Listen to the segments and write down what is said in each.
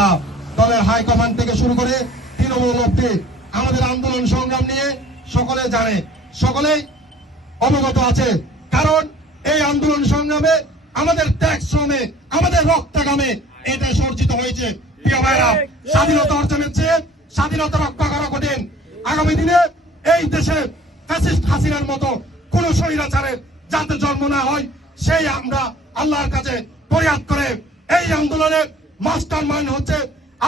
ভাইরা দলের হাইকমান্ড থেকে শুরু করে তৃণমূল অব্দি আমাদের আন্দোলন সংগ্রাম নিয়ে সকলে জানে, সকলেই অবগত আছে। কারণ এই আন্দোলন সংগ্রামে আমাদের ত্যাগ শ্রমে, আমাদের রক্তাগামে এটা সর্জিত হয়েছে। প্রিয় ভাইরা, স্বাধীনতা অর্জনের চেয়ে স্বাধীনতা রক্ষা করা কঠিন। আগামী দিনে এই দেশে ফ্যাসিস্ট হাসিনার মতো কোন স্বৈরাচারের যাতে জন্ম না হয়, সেই আমরা আল্লাহর কাছে পরিহাত করে এই আন্দোলনের মাস্টার মাইন্ড হচ্ছে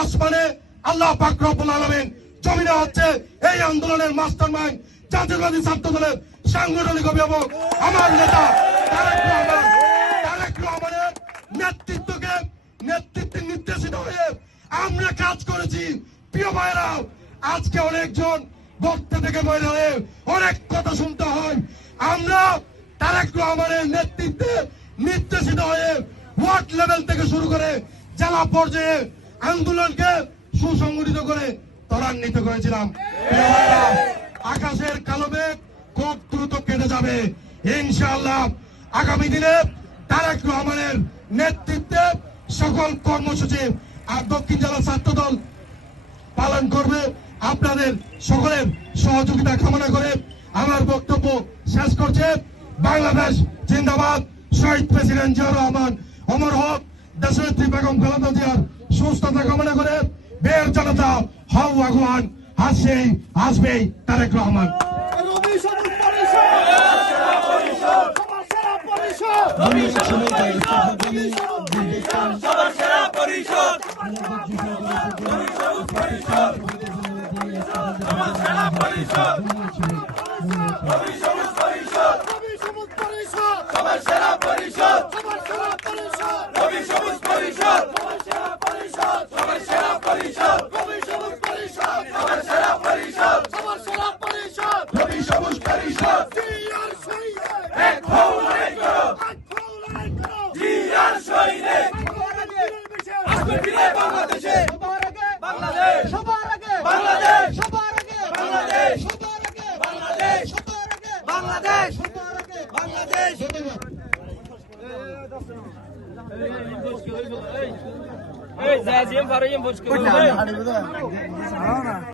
আসমানে আল্লাহ পাক রব্বুল আলামিন, জমিনে হচ্ছে এই আন্দোলনের মাস্টার মাইন্ড জাতীয়বাদী ছাত্র দলের সাংগঠনিক অভিভাবক আমার নেতা নেতৃত্বকে নেতৃত্বে নির্দেশিত হয়ে আমরা কাজ করেছি। প্রিয় ভাইরা আজকে অনেকজন বক্তা থেকে হয়ে অনেক কথা শুনতে হয়। আমরা তারেক রহমানের নেতৃত্বে নির্দেশিত হয়ে ওয়ার্ড লেভেল থেকে শুরু করে জেলা পর্যায়ে আন্দোলনকে সুসংগঠিত করে ত্বরান্বিত করেছিলাম। আকাশের কালো মেঘ খুব দ্রুত কেটে যাবে। ইনশাআল্লাহ আগামী দিনে তারেক রহমানের নেতৃত্বে সকল কর্মসূচি আর দক্ষিণ জেলা ছাত্র দল পালন করবে। আপনাদের সকলের সহযোগিতা কামনা করে আমার বক্তব্য শেষ করছে। বাংলাদেশ জিন্দাবাদ। শহীদ প্রেসিডেন্ট জিয়া রহমান অমর হক দেশনেত্রী বেগম খালেদা সুস্থতা কামনা করে বের জনতা হাউ আগুয়ান হাসছেই আসবেই তারেক রহমান। রবি সবুজ পরিষদ সবার সেরা পরিষদ রবি সবুজ পরিষদ রবি সবুজ পরিষদ সবার সেরা পরিষদ সবার সেরা পরিষদ রবি সবুজ পরিষদ রবি সবুজ পরিষদ সবার সেরা পরিষদ সবার সেরা পরিষদ রবি সবুজ পরিষদ সবার সেরা পরিষদ সবার সেরা পরিষদ রবি সবুজ পরিষদ সবার সেরা পরিষদ সবার সেরা পরিষদ রবি সবুজ পরিষদ জিয়ার শহীদ এক হও লড়াই করো আত্মা লড়াই করো জিয়ার শহীদে আসবে ফিরে বাংলাদেশে বাংলাদেশ সবার আগে বাংলাদেশ সবার আগে বাংলাদেশ সবার আগে বাংলাদেশ সবার আগে বাংলাদেশ সবার আগে বাংলাদেশ ধন্যবাদ এই যা Hey, Zazim, Farim, Buçkulu.